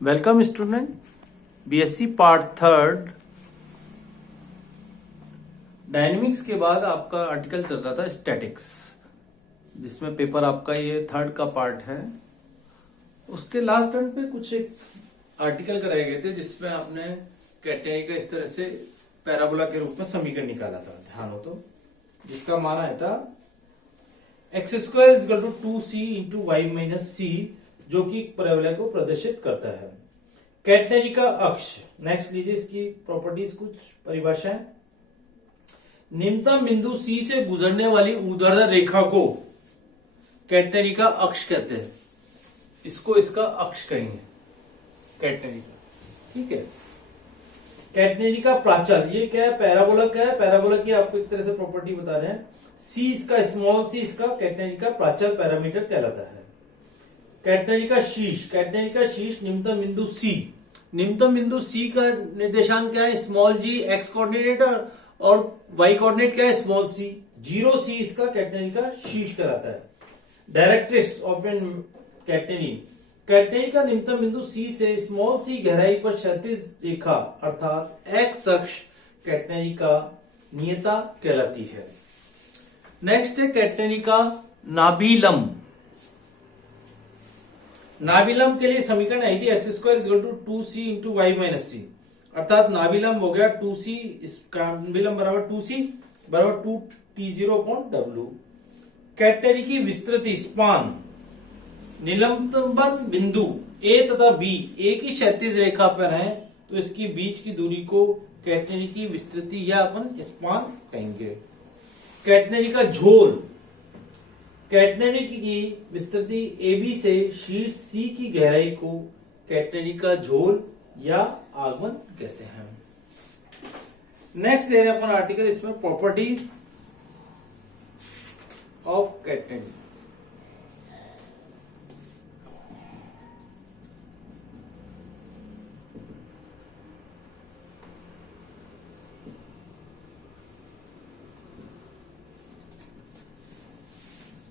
Welcome student. BSc part third dynamics के बाद आपका आर्टिकल चल रहा था स्टैटिक्स, जिसमें पेपर आपका ये थर्ड का पार्ट है। उसके लास्ट टर्न पे कुछ एक आर्टिकल कराए गए थे जिसमें आपने कैटेगरी का इस तरह से पैराबोला के रूप में समीकरण निकाला था। ध्यान हो तो जिसका मान आया था x square is equal to 2c into y minus c, जो कि पैराबोला को प्रदर्शित करता है। कैटेगरी का अक्ष, नेक्स्ट लीजिए इसकी प्रॉपर्टीज, कुछ परिभाषाएं। निम्नतम बिंदु सी से गुजरने वाली ऊर्ध्वाधर रेखा को कैटेगरी का अक्ष कहते हैं। इसको इसका अक्ष कहेंगे कैटेगरी का, ठीक है। कैटेगरी का प्राचल, ये क्या है, पैराबोला क्या है, पैराबोला की आपको एक तरह से प्रॉपर्टी बता रहे हैं। सी इसका, स्मॉल सी इसका कैटेगरी का प्राचल पैरामीटर कहलाता है। कैटेगरी का शीर्ष, कैटेगरी का शीर्ष निम्नतम बिंदु सी, निम्नतम बिंदु सी का निर्देशांक क्या है, स्मॉल जी, एक्स कोऑर्डिनेट और वाई कोऑर्डिनेट क्या है, स्मॉल सी। 0c इसका कैटेगरी का शीर्ष कहलाता है। Directrix of an category, category का निम्नतम बिंदु सी से स्मॉल सी गहराई पर क्षैतिज रेखा अर्थात एक्स अक्ष कैटेगरी का नियता कहलाती है। नेक्स्ट है कैटेगरी का नाभिलंब। नाभिलंब के लिए समीकरण आई थी x square is equal to 2c into y minus c, अर्थात नाभिलंब हो गया 2c, नाभिलंब बराबर 2c बराबर 2t0 अपॉन w। कैटेगरी की विस्तृति स्पान, निलंबन बिंदु a तथा b एक ही क्षैतिज रेखा पर हैं तो इसकी बीच की दूरी को कैटेगरी की विस्तृति या अपन स्पान कहेंगे। कैटेगरी का झोल, कैटेगरी की विस्तृति AB से शीर्ष C की गहराई को कैटेगरी का झोल या आगमन कहते हैं। नेक्स्ट ले रहे हैं अपन आर्टिकल, इसमें प्रॉपर्टीज ऑफ कैटेगरी।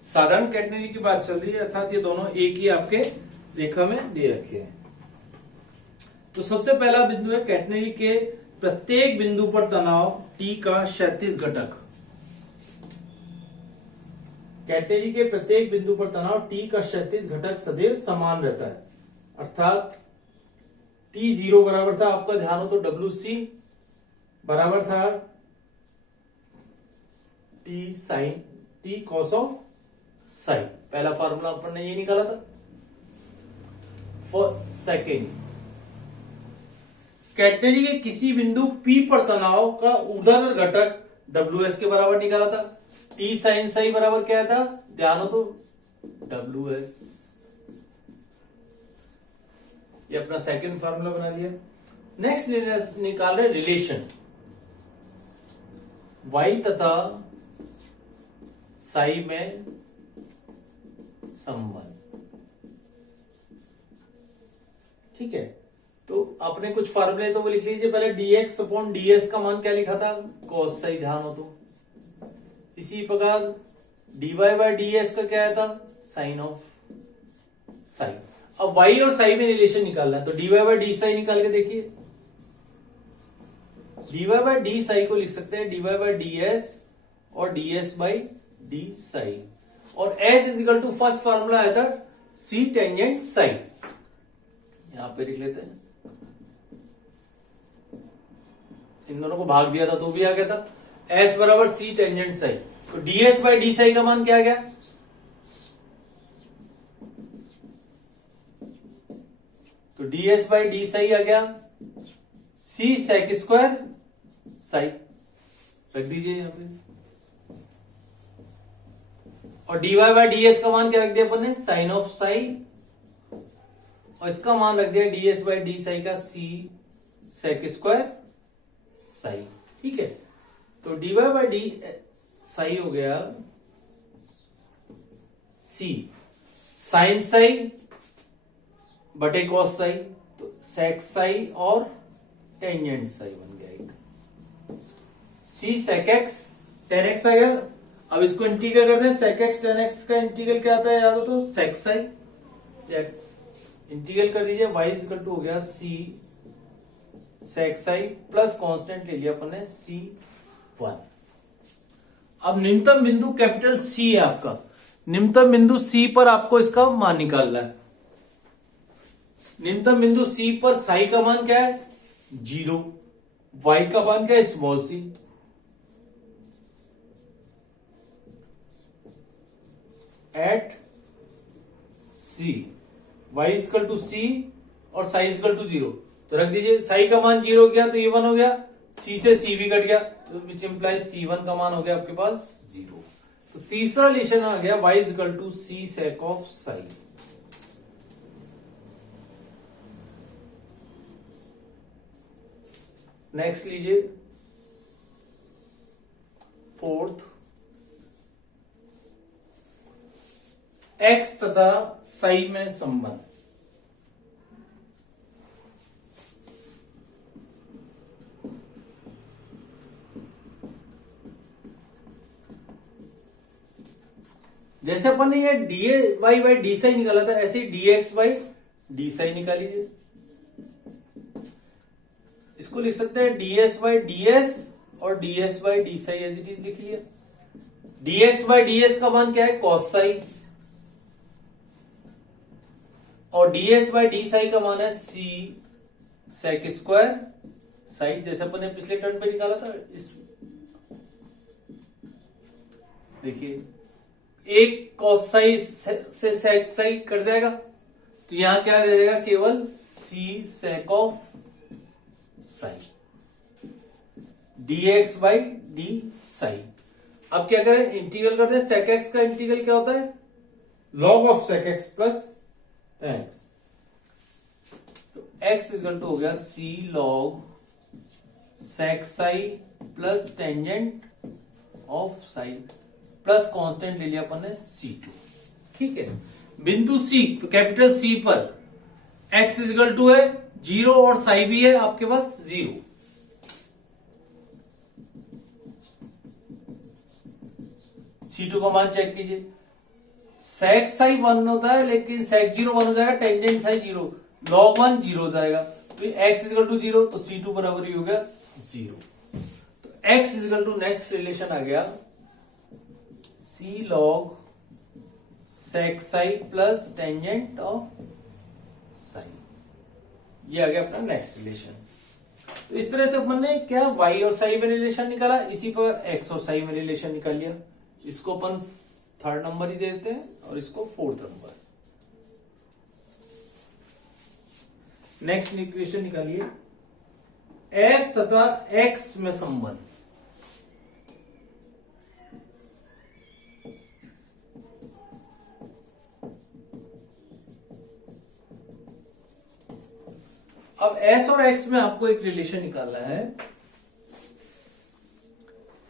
साधारण कैटेगरी की बात चल रही है, अर्थात ये दोनों एक ही आपके रेखा में दे रखे हैं। तो सबसे पहला बिंदु है कैटेगरी के प्रत्येक बिंदु पर तनाव T का क्षैतिज घटक। कैटेगरी के प्रत्येक बिंदु पर तनाव T का क्षैतिज घटक सदैव समान रहता है, अर्थात T0 बराबर था आपका, ध्यान हो तो WC बराबर था T sine T cos of sine. पहला फार्मूला अपन ने ये निकाला था। फॉर सेकेंड, कैटेगरी के किसी बिंदु P पर तनाव का ऊर्ध्वाधर घटक WS के बराबर निकाला था। T साइन साई बराबर क्या था, ध्यान हो तो WS। ये अपना सेकेंड फार्मूला बना लिया। नेक्स्ट निकाल रहे रिलेशन Y तथा साई में संबंध, ठीक है। तो आपने कुछ फार्मूले तो लिख लीजिए। पहले dx अपॉन ds का मान क्या लिखा था, cos साई, ध्यान हो तो। इसी प्रकार dy बाय ds का क्या था, साइन ऑफ साई। अब y और साई में रिलेशन निकालना है तो dy बाय डी साई निकाल के देखिए। dy बाय डी साई को लिख सकते हैं dy बाय ds और ds बाय डी साई, और s is equal to first formula आया था c टेंजेंट साई। यहां पे लिख लेते हैं, इन दोनों को भाग दिया था तो भी आ गया था s बराबर c टेंजेंट साई। तो ds बाय डी साई का मान क्या आ गया, तो ds बाय डी साई आ गया c सेक स्क्वायर साई, रख दीजिए यहां पे। और dy बाय ds का मान क्या रख दिया अपन ने, साइन ऑफ साई, और इसका मान रख दिया ds बाय डी साई का c सेक स्क्वायर साई, ठीक है। तो dy बाय डी साई हो गया c साइन साई बटे कॉस साई, तो सेक साई और टेंजेंट साई बन गया एक। c sec x tan x आ गया। अब इसको इंटीग्रेट करते हैं, सेक एक्स टेन एक्स का इंटीग्रल क्या आता है, याद हो तो सेक साई इंटीग्रल कर दीजिए, y इज इक्वल टू हो गया c sec psi plus constant ले लिया अपन ने c1। अब निम्नतम बिंदु कैपिटल C है आपका, निम्नतम बिंदु C पर आपको इसका मान निकालना है। निम्नतम बिंदु C पर साई का मान क्या है 0, y का मान क्या है small c। At C y equal to C और साई इक्वल टू 0, तो रख दीजिए साई का मान 0 गया तो ये 1 हो गया, C से C भी कट गया तो विच इंप्लाइज C1 का मान हो गया आपके पास 0। तो तीसरा रिलेशन आ गया y equal to C sec of psi. Next लीजिए फोर्थ, x तथा साई में संबंध। जैसे अपन ने ये d y by d psi निकाला था, ऐसे ही d x by d psi निकाल लीजिए। इसको लिख सकते हैं d s by d s और d s by d psi, as it is लिख लिया। D x by d s का मान क्या है कॉस साई, और d s by d Sai का मान है सी सेक स्क्वायर साई, जैसे अपन ने पिछले टर्न पे निकाला था। इस देखिए एक कॉस साई से सेक साई कट जाएगा, तो यहां क्या रह जाएगा केवल c sec of psi, d x by d psi. अब क्या करें इंटीग्रल करते हैं, सेक एक्स का इंटीग्रल क्या होता है log of sec x plus x, तो एक्स इक्वल टू हो गया c log sec psi plus tangent of psi plus constant ले लिया अपन ने C2। ठीक है, बिंदु C कैपिटल C पर x इक्वल टू है 0 और साई भी है आपके पास 0। C2 का मान चेक कीजिए, सेक साई 1 होता है लेकिन सेक 0 1 हो जाएगा, टेंजेंट साई 0, लॉग 1 0 हो जाएगा, तो x इक्वल टू 0, तो C2 बराबर ही हो गया 0। तो x equal to next relation आ गया C log sec psi plus tangent of psi, ये आ गया अपना नेक्स्ट रिलेशन। तो इस तरह से अपन ने क्या y और साई में रिलेशन निकाला, इसी पर x और साई में रिलेशन निकाल लिया। इसको अपन थर्ड नंबर ही दे देते हैं और इसको फोर्थ नंबर। नेक्स्ट इक्वेशन निकालिए, s तथा x में संबंध। अब s और x में आपको एक रिलेशन निकालना है,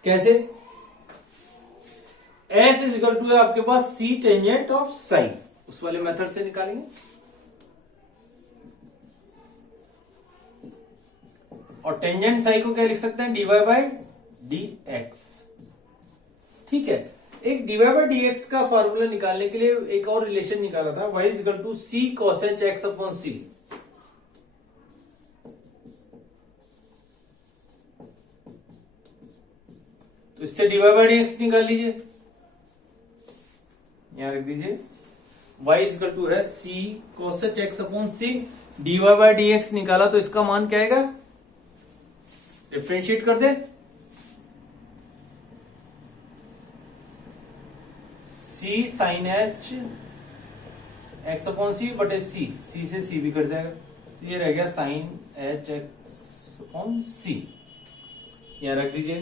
कैसे? s इज इक्वल टू है आपके पास c टेंजेंट ऑफ साई, उस वाले मेथड से निकालेंगे। और टेंजेंट साई को क्या लिख सकते हैं dy बाई डी एक्स। ठीक है, एक dy बाई डी एक्स का फॉर्मूला निकालने के लिए एक और रिलेशन निकाला था, y is equal to c cos h x upon c। तो इससे dy बाई डी एक्स निकाल लीजिए, यहां रख दीजिए y इक्वल टू है c cos h x upon c, dy by d x निकाला तो इसका मान क्या आएगा, डिफरेंशिएट कर दे, c sine h x upon c बटे c, c से c भी कट जाएगा, तो ये रह गया sine h x upon c, यहां रख दीजिए।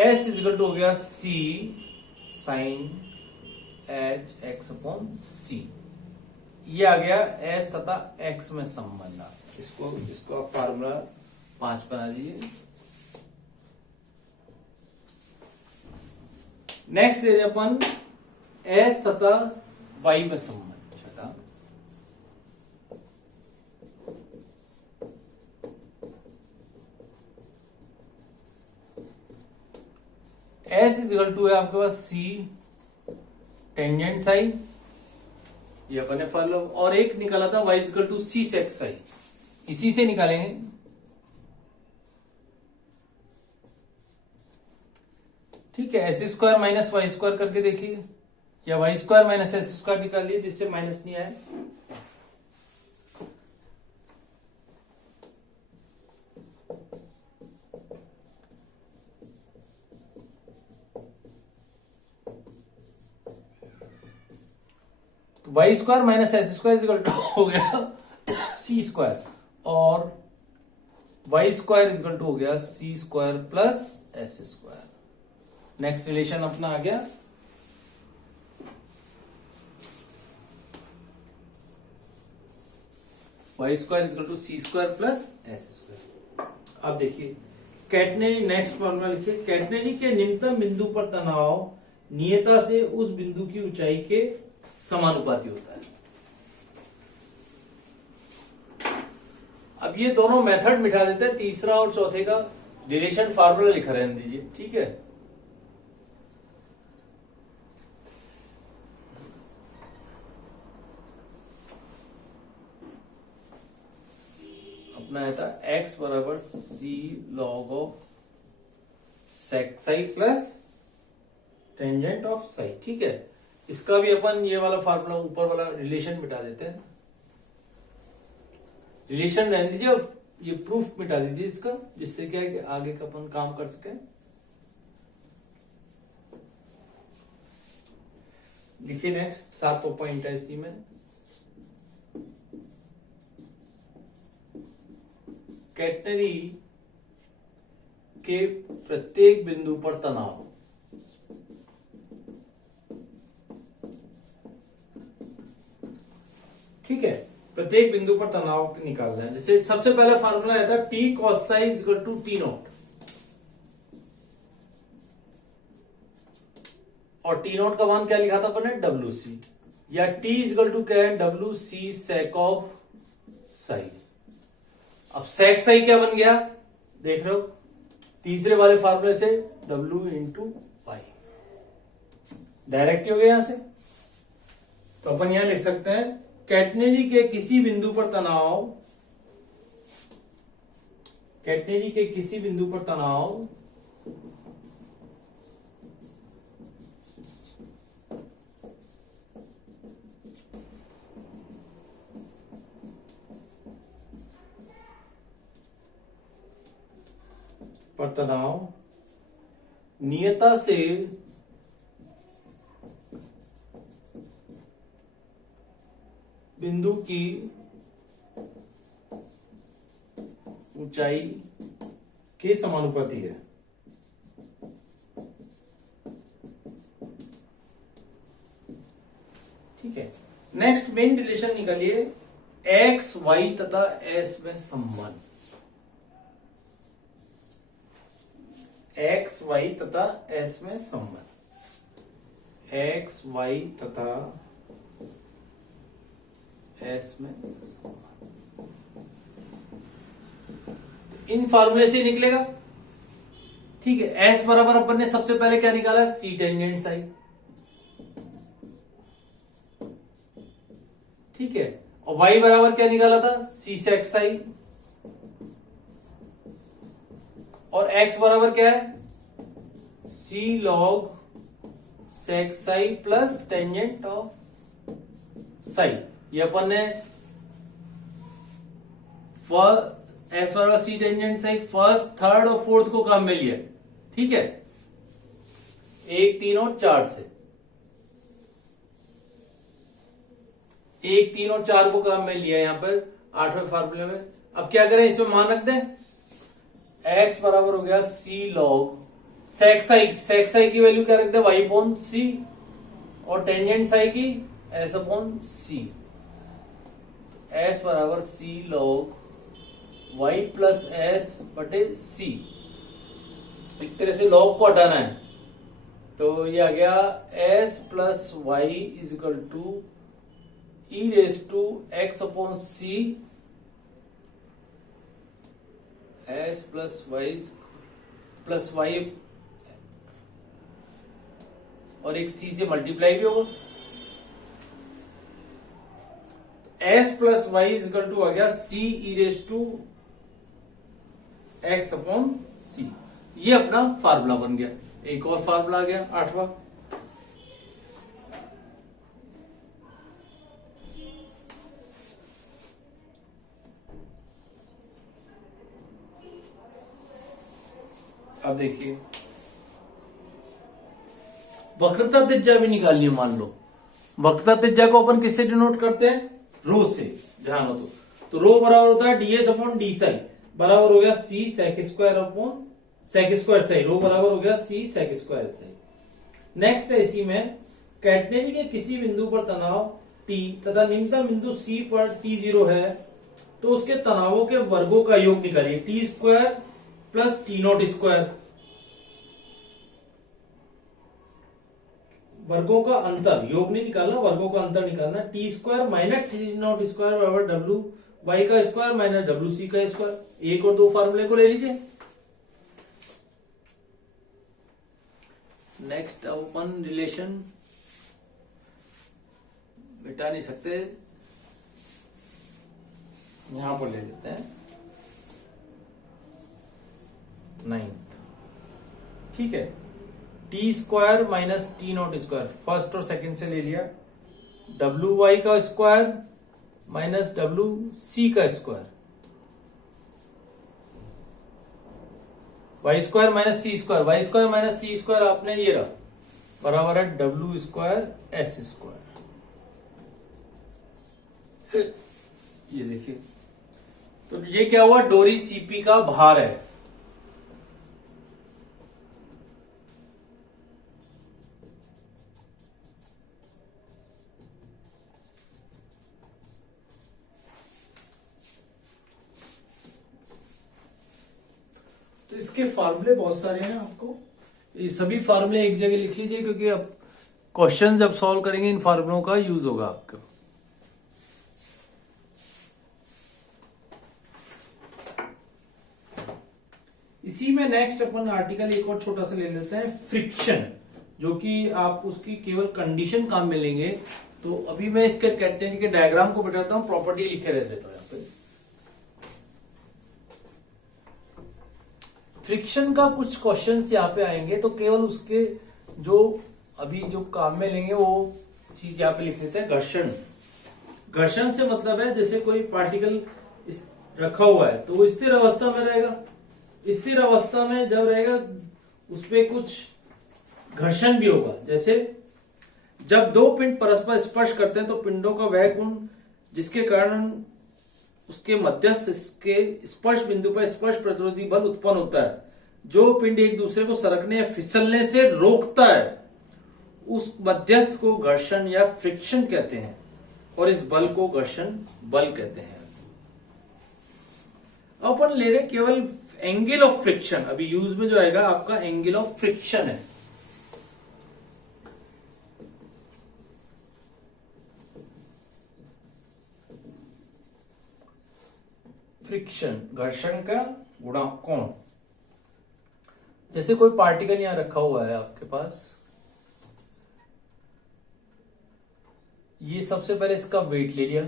s इक्वल टू हो गया c sine h x upon c, ये आ गया s तथा x में संबंध। इसको फार्मूला 5 बना दीजिए। नेक्स्ट ले अपन s तथा y में संबंध छठा। s इज इक्वल टू है आपके पास c टेंजेंट साई, ये अपन ने फॉर्मूला, और एक निकाला था y equal to c sec psi, इसी से निकालेंगे। ठीक है, s square minus y square करके देखिए, या y square minus s square निकाल लिए जिससे माइनस नहीं आए। तो y square minus s square equal to हो गया सी स्क्वायर, और वाई स्क्वायर इक्वल टू हो गया c square plus s square. Next relation अपना आ गया, y square equal to c square plus s square. अब देखिए कैटनेरी, नेक्स्ट फॉर्मूला लिखिए, कैटनेरी के निम्नतम बिंदु पर तनाव नियता से उस बिंदु की ऊंचाई के समानुपाती होता है। अब ये दोनों मेथड मिटा देते हैं, तीसरा और चौथे का रिलेशन फार्मूला लिखा रहने दीजिए। ठीक है, अपना है था x बराबर c log of sec psi plus tangent of psi. ठीक है, इसका भी अपन ये वाला फार्मूला, ऊपर वाला रिलेशन मिटा देते हैं, रिलेशन रहने दीजिए और ये प्रूफ मिटा दीजिए इसका, जिससे क्या है कि आगे का अपन काम कर सके। लिखिए नेक्स्ट, 7वां पॉइंट है इसी में, कैटनरी के प्रत्येक बिंदु पर तनाव ठीक है, प्रत्येक बिंदु पर तनाव निकालना है। जैसे सबसे पहला फार्मूला है था T cos psi equal to T naught, और टी नॉट का मान क्या लिखा था अपन ने, डब्ल्यू सी, या टी इक्वल टू क्या है, W C sec of psi. अब सेक साई क्या बन गया, देख रहे हो, तीसरे वाले फार्मूले से W इंटू वाई, डायरेक्ट हो गया यहां से। तो अपन यहां लिख सकते हैं कैटनेरी के किसी बिंदु पर तनाव, कैटनेरी के किसी बिंदु पर तनाव पर तनाव नियता से बिंदु की ऊंचाई के समानुपाती है। ठीक है, नेक्स्ट मेन रिलेशन निकालिए, एक्स वाई तथा एस में संबंध, एक्स वाई तथा एस में संबंध, एक्स वाई तथा एस में संबंध, इन फार्मूले से निकलेगा। ठीक है, एस बराबर अपन ने सबसे पहले क्या निकाला, सी टेंजेंट साई। ठीक है, और वाई बराबर क्या निकाला था, सी सेक साई, और x बराबर क्या है, c log sec psi plus tangent of psi. ये अपन ने एस बराबर c tangent psi first, third और फोर्थ को काम में लिया। ठीक है, 1, 3 और 4 से, 1, 3 और 4 को काम में लिया यहां पर 8वें फार्मूले में। अब क्या करें, इसमें मान रख दें, x बराबर हो गया सी लॉग सेक साई, सेक साई की वैल्यू क्या रख दे, y अपॉन सी, और टेंजेंट साई की s अपॉन सी। s बराबर c log y plus S बटे सी, एक तरह से लॉग को हटाना है, तो ये आ गया s plus Y is equal to E raise to x upon C, S plus Y और एक सी से मल्टीप्लाई भी होगा। S plus Y is equal to आ गया सी ई रेस टू एक्स अपॉन सी। ये अपना फार्मूला बन गया। एक और फार्मूला आ गया 8वां। अब देखिए वक्रता त्रिज्या भी निकालनी है। मान लो वक्रता त्रिज्या को अपन किससे डिनोट करते हैं? रो से। ध्यान हो तो रो बराबर होता है ds अपॉन डी साई, बराबर हो गया c sec square upon sec square psi. Rho बराबर हो गया c sec square psi. Next है इसी में कैटेनरी के किसी बिंदु पर तनाव T तथा निम्नतम बिंदु C पर T0 है तो उसके तनावों के वर्गों का योग निकालिए। T square plus T not square, वर्गों का अंतर, योग नहीं निकालना, वर्गों का अंतर निकालना। T square minus T not square बराबर डब्ल्यू वाई का स्क्वायर माइनस डब्ल्यू सी का स्क्वायर। एक और दो फार्मूले को ले लीजिए। नेक्स्ट अपन रिलेशन मिटा नहीं सकते, यहां पर ले लेते हैं 9th। ठीक है, T square minus T not square first और सेकंड से ले लिया, डब्ल्यू वाई का स्क्वायर माइनस डब्ल्यू सी का स्क्वायर, वाई स्क्वायर माइनस सी स्क्वायर, वाई स्क्वायर माइनस सी स्क्वायर आपने ये रहा बराबर है डब्ल्यू स्क्वायर एस स्क्वायर। ये देखिए तो ये क्या हुआ, डोरी सीपी का भार है। तो इसके फार्मूले बहुत सारे हैं, आपको ये सभी फार्मूले एक जगह लिख लीजिए क्योंकि अब क्वेश्चन जब सॉल्व करेंगे इन फार्मूलों का यूज होगा आपको। इसी में नेक्स्ट अपन आर्टिकल एक और छोटा सा ले लेते हैं, फ्रिक्शन, जो कि आप उसकी केवल कंडीशन काम में लेंगे। तो अभी मैं इसके कैटेनरी के डायग्राम को बताता हूं, प्रॉपर्टी लिखे रह देता हूं यहाँ पे। फ्रिक्शन का कुछ क्वेश्चंस यहाँ पे आएंगे तो केवल उसके जो अभी जो काम में लेंगे वो चीज यहाँ पे लिख देते हैं। घर्षण, घर्षण से मतलब है जैसे कोई पार्टिकल रखा हुआ है तो वो स्थिर अवस्था में रहेगा। स्थिर अवस्था में जब रहेगा उसपे कुछ घर्षण भी होगा। जैसे जब दो पिंड परस्पर स्पर्श करते हैं तो पिंडों का वह गुण जिसके कारण उसके मध्यस्थ के स्पर्श बिंदु पर स्पर्श प्रतिरोधी बल उत्पन्न होता है, जो पिंड एक दूसरे को सरकने या फिसलने से रोकता है, उस मध्यस्थ को घर्षण या फ्रिक्शन कहते हैं और इस बल को घर्षण बल कहते हैं। अपन ले रहे केवल एंगल ऑफ फ्रिक्शन, अभी यूज में जो आएगा आपका एंगल ऑफ फ्रिक्शन है। फ्रिक्शन घर्षण का गुणांक कोण। जैसे कोई पार्टिकल यहां रखा हुआ है आपके पास, ये सबसे पहले इसका वेट ले लिया।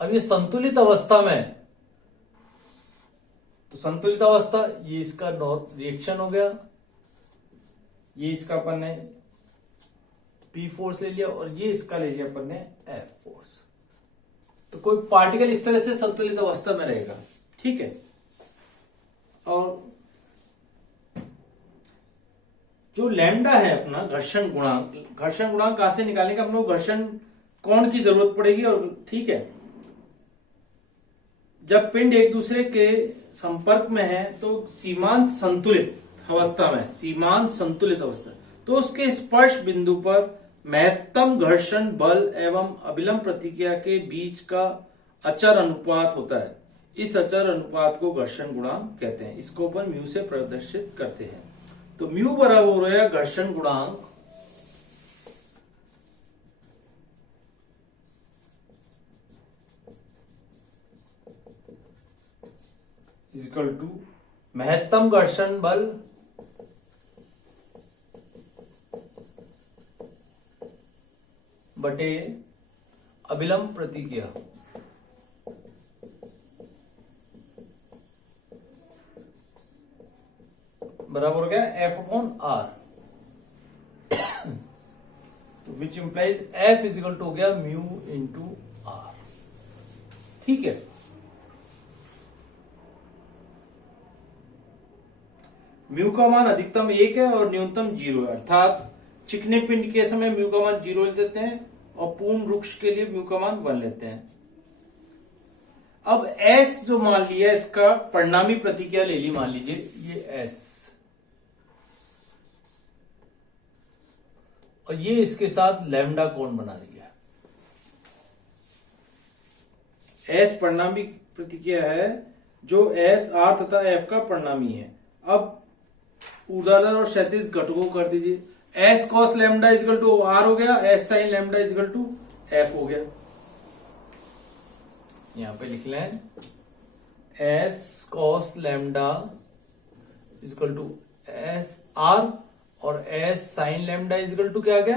अब ये संतुलित अवस्था में, तो संतुलित अवस्था ये इसका रिएक्शन हो गया, ये इसका अपन ने P फोर्स ले लिया और ये इसका ले लिया अपन ने F फोर्स। तो कोई पार्टिकल इस तरह से संतुलित अवस्था में रहेगा। ठीक है, और जो लैम्डा है अपना घर्षण गुणांक, घर्षण गुणांक कहां से निकालेंगे हम लोग, घर्षण कोण की जरूरत पड़ेगी। और ठीक है, जब पिंड एक दूसरे के संपर्क में है तो सीमांत संतुलित अवस्था में, सीमांत संतुलित अवस्था, तो उसके स्पर्श बिंदु पर महत्तम घर्षण बल एवं अभिलंब प्रतिक्रिया के बीच का अचर अनुपात होता है। इस अचर अनुपात को घर्षण गुणांक कहते हैं। इसको अपन म्यू से प्रदर्शित करते हैं। तो म्यू बराबर हो रहा है घर्षण गुणांक इक्वल टू महत्तम घर्षण बल बटे अभिलंब प्रतिक्रिया बराबर हो गया एफ अपॉन आर, तो which implies F is equal to हो गया म्यू इंटू आर। ठीक है, म्यू का मान अधिकतम 1 है और न्यूनतम 0 है, अर्थात चिकने पिंड के समय म्यू का मान 0 लेते हैं और पूर्ण वृक्ष के लिए म्यू का मान 1 लेते हैं। अब एस जो मान लिया, इसका परिणामी प्रतिक्रिया ले ली, मान लीजिए ये एस, और ये इसके साथ लैम्डा कोण बना दिया। एस परिणामी प्रतिक्रिया है जो एस आर तथा एफ का परिणामी है। अब ऊर्ध्वाधर और क्षैतिज घटकों कर दीजिए, s cos lambda is equal to r हो गया, s sine lambda is equal to f हो गया। यहां पे लिख लें s cos lambda is equal to s r और s sine lambda is equal to क्या आ गया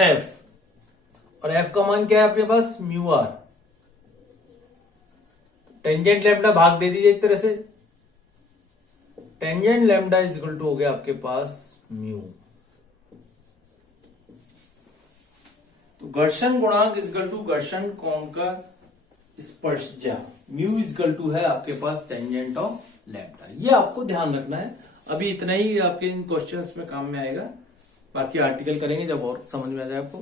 एफ, और एफ का मान क्या है आपके पास म्यू आर। टेंजेंट लैम्डा भाग दे दीजिए एक तरह से, टेंजेंट लैम्डा इजकल टू हो गया आपके पास म्यू। तो घर्षण गुणांक इजकल टू घर्षण कोण का स्पर्शज्या, म्यू इजकल टू है आपके पास टेंजेंट ऑफ लैम्डा। ये आपको ध्यान रखना है। अभी इतना ही आपके इन क्वेश्चंस में काम में आएगा, बाकी आर्टिकल करेंगे जब और समझ में आ जाए आपको।